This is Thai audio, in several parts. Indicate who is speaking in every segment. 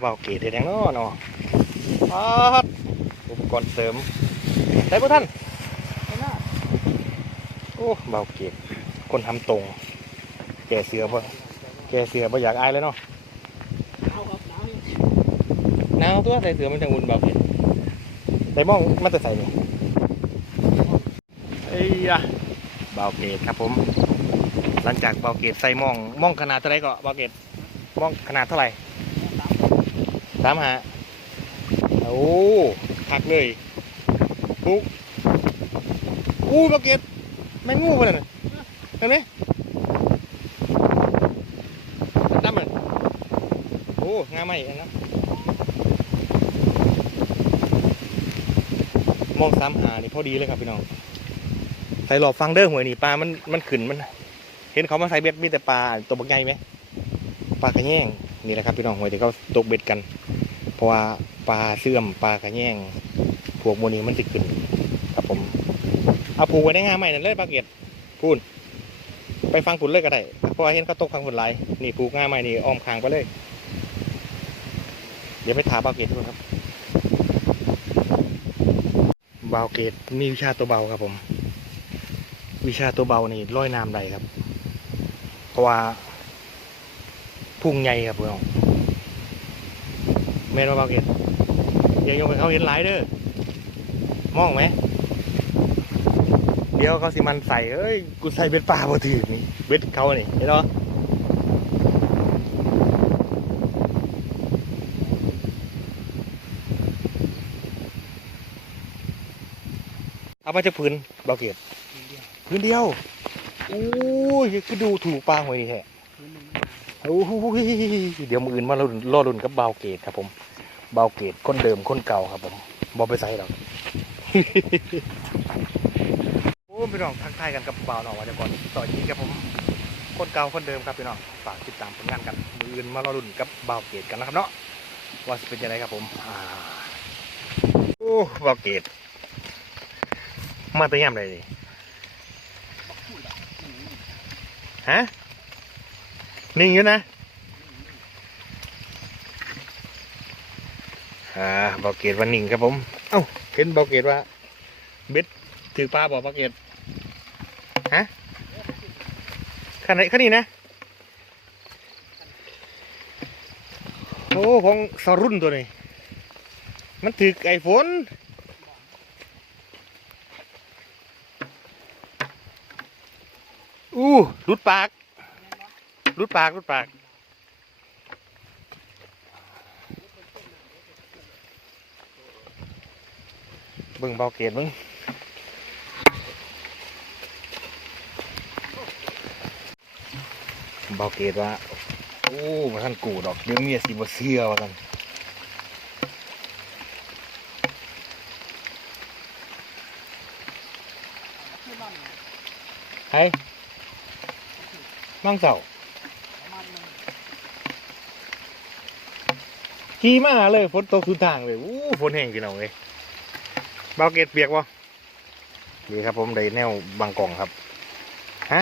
Speaker 1: เบาเกตเด็ดยังเนาะเนาะปัดอุปกรณ์เสริมได้ป่ะท่านโอ้เบาเกตคนทำตรง แกเสือป่ะแกเสือป่ะอยากอายเลยเนาะหนาวตัวใส่เสือมันจังอุ่นเบาเกตได้มองมันจะใส่เนี่ยเอ้ยอะเบาเกตครับผม หลังจากเบาเกตใส่มองมองขนาดเท่าไหรก็เบาเกตมองขนาดเท่าไหร่ สามหาโอ้หักเลยปุ๊กอู้เบาเกตแม่งงูไปเลยนะเห็นไหมดำมันโอ้งาใหม่เองนะมองสามหานี่พอดีเลยครับพี่น้องใส่หลอบฟังเด้อหวยนี่ปลามันมันขึ้นมัน เห็นเขามาใส่เบ็ดมีแต่ปลาตัวบักใหญ่ไหมปลากระแยงนี่แหละครับพี่น้องหวยที่เขาตกเบ็ดกัน เพราะว่าปลาเสื่อมปลากระแยงพวกโมนี้มันจะขึ้นครับผม เอาผูกไว้ในงาใหม่นั่นเลยปลาเกียดพูนไปฟังผุนเลยก็ได้เพราะว่าเห็นเขาตกฟังผุนหลนี่ผูกง่ายใหม่นี่อ้อมคางไปเลย เดี๋ยวไปถามปลาเกียดดูครับเบาเกตมีวิชาตัวเบาครับผม วิชาตัวเบานี่ร้อยน้ำได้ครับ เพราะว่าพุ่งใหญ่ครับพี่น้อง แม่นว่าเบาเกตอย่ายกให้เขาเห็นหลายเด้อมองไหม เดี๋ยวเขาสิมันใส่เอ้ย กูใส่เบ็ดปลาบ่ถือนี่ เบ็ดเขานี่เห็นปะเอามาจากพื้นเบาเกตพื้นเดียวอู้ยคือดูถูกปลาหวยนี่แฮะโอ้ยเดี๋ยวมืออื่นมาลุ้นรอลุ้นกับเบาเกตครับผม เบาเกตคนเดิมคนเก่าครับผมบอไปใส่หรอกโอ้พี่น้องทักทายกันกับเบาวหน่อว่าจะก่อนต่อยีครับผมคนเก่าคนเดิมครับพี่น้องฝากติดตามผลงานกันมืออื่นมารอลุ้นกับเบาวเกตกันนะครับเนาะว่าจะเป็นยังไงครับผมอโอ้เบาวเกตมาแตะย่ำเลยดิฮะนิ่งอยู่นะ อ่าเบาเกตวันนิ่งครับผม เอ้าเห็นเบาเกตว่าเบ็ดถือปลาบอกเบาเกตฮะขันไหนขันนี้นะ โอ้ของสรุ่นตัวนี้ มันถือไอโฟนอู้รุดปากรุดปากรุดปาก บิ่งเบาเกตบิ่งเบาเกตว่าโอ้มาท่านกูดอกเดี๋ยวเมียสิบ่เชื่อว่านไห้มั่งเสาขี่มาเลยฝนตกทุกทางเลย อู้ฝนแห้งพี่น้องเลย เบาเกตเปียกวะดีครับผมได้แนวบางกล่องครับ ฮะ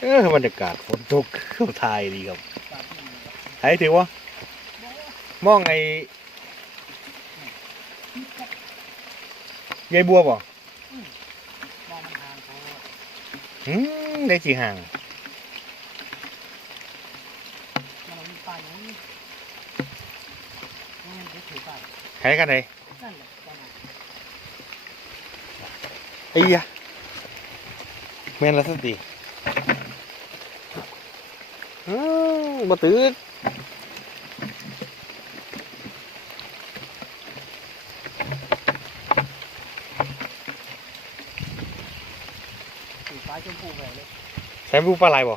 Speaker 1: เออบรรยากาศฝนตกเข้าทายดีครับไอ้ถือวะมองไอ้ยายบัวบ่หืม ได้สีห่างใช้กันเลยไอ้ยะแม่นละสติอืมบ่ตื่ นใช้บูปลาไหลบ่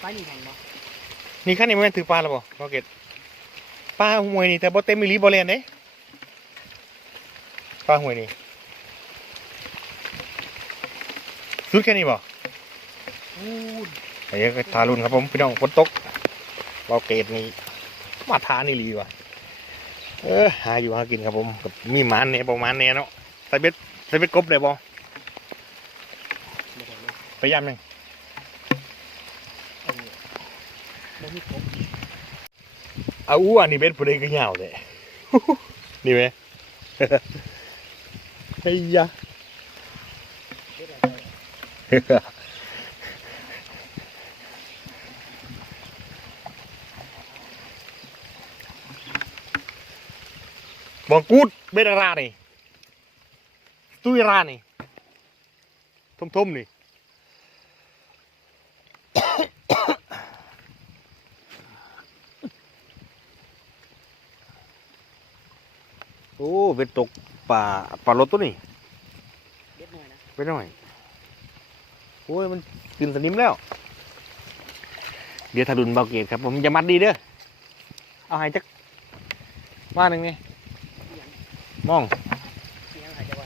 Speaker 2: ไปนี่แห่งบ่
Speaker 1: นี่ขั้นนี้มันถือปลาแล้วบ่มาเก็ตปลาหวยนี่แต่บ่เต็มมิลีบ่เรียนเด้ปลาหวยนี่สุดแค่นี้บ่
Speaker 2: แไอ้
Speaker 1: เหี้ยก็ทารุณครับผมพี่น้องฝนตก เราเกตนี่มาทานนี่รีว่ะเออหาอยู่หากินครับผมกับมีหมันเนี่ยประมาณเนี่ยเนาะใส่เบ็ดใส่เบ็ดกบได้บ่พยายามหนึ่งเอาอ้วนนี่เบ็ดผู้ใดก็ยาวเลยนี่ไหมไอ้ยะ บองกูดเบดารานี่ตุยรานี่ทมทมๆนี่โอ้เบ็ดตกป่าป่ารถตัวนี่
Speaker 2: เด็ดหน่อยนะ
Speaker 1: ไปหน่อยโอ้ยมันกินสนิมแล้ว เดี๋ยวถดุนเบาเกตครับ ผมจะมัดดีเด้อเอาให้จักว่าหนึ่งนี่ มอง
Speaker 2: เสียงหายใจวั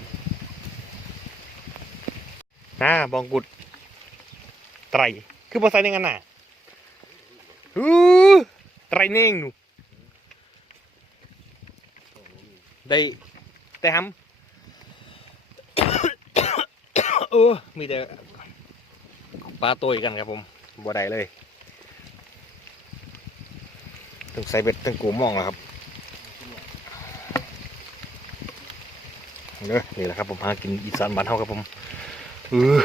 Speaker 2: นะ
Speaker 1: บองกุด ไตร คือภาษาในกันน่ะฮู้ไตรเน่งหนูได้แต่หำเออมีแต่ปลาตัวอีกกันครับผมบ่ได้เลย ถึงใส่เบ็ดถึงกูมองแล้วครับ เด้อนี่แหละครับผมหากินอีสานบ้านเฮาครับผมออ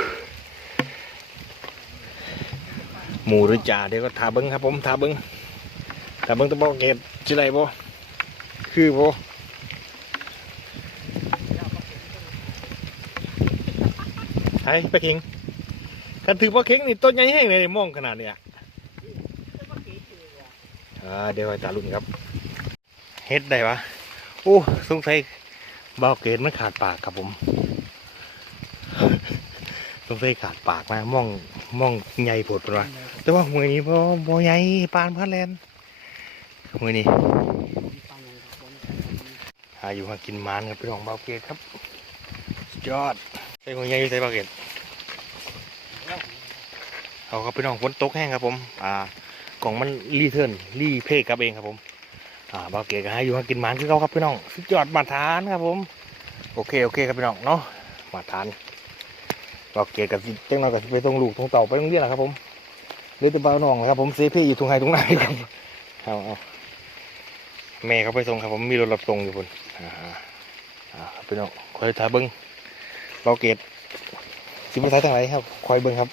Speaker 1: หมูหรือจ่าเดี๋ยวก็ทาเบิ้งครับผมทาเบิ้งทาเบิ้งตะบอกเกตจิไรบ่คือบ่ไอ้ไปะเข่งกันถือว่าเข่งนี่ต้นใหญ่แห้งเลยมองขนาดเนี้ยอ่าเดี๋ยวให้ตาลุ่นครับ เฮ็ดได้ปะโอ้สงสัย บาเกตมันขาดปากครับผมสงสัยขาดปากนะมองมองใหญ่โผดปวะแต่ว่าหวยนี้พอบ่ใหญ่ปานพันแลนหวยนี้หาอยู่หากินมานครับพี่น้องเบาเกตครับยอดใส่หวยใหญ่อยู่ใส่เบาเกตเอาครับพี่น้องฝนตกแห้งครับผม อ่ากล่องมันรีเทิร์นรีเพกกลับเองครับผม อ่าบาเกตก็หาอยู่หากินหมานคือเขาครับพี่น้องสุดยอดมาตรฐานครับผม โอเคโอเคครับพี่น้องเนาะมาตรฐานบาเกตกับเจ้าน้อยกับไปตรงลูกตรงเต่าไปโรงเรียนนะครับผมเรือแตะเบาหน่องนะครับผมเซฟพี่อยู่ตรงไหนตรงไหนครับเอาเอาแม่เขาไปส่งครับผมมีรถรับส่งอยู่คนอ่าอ่าพี่น้องคอยถ่ายเบิ้งเราเกตสิบภาษาทางไหนครับคอยเบิ้งครับ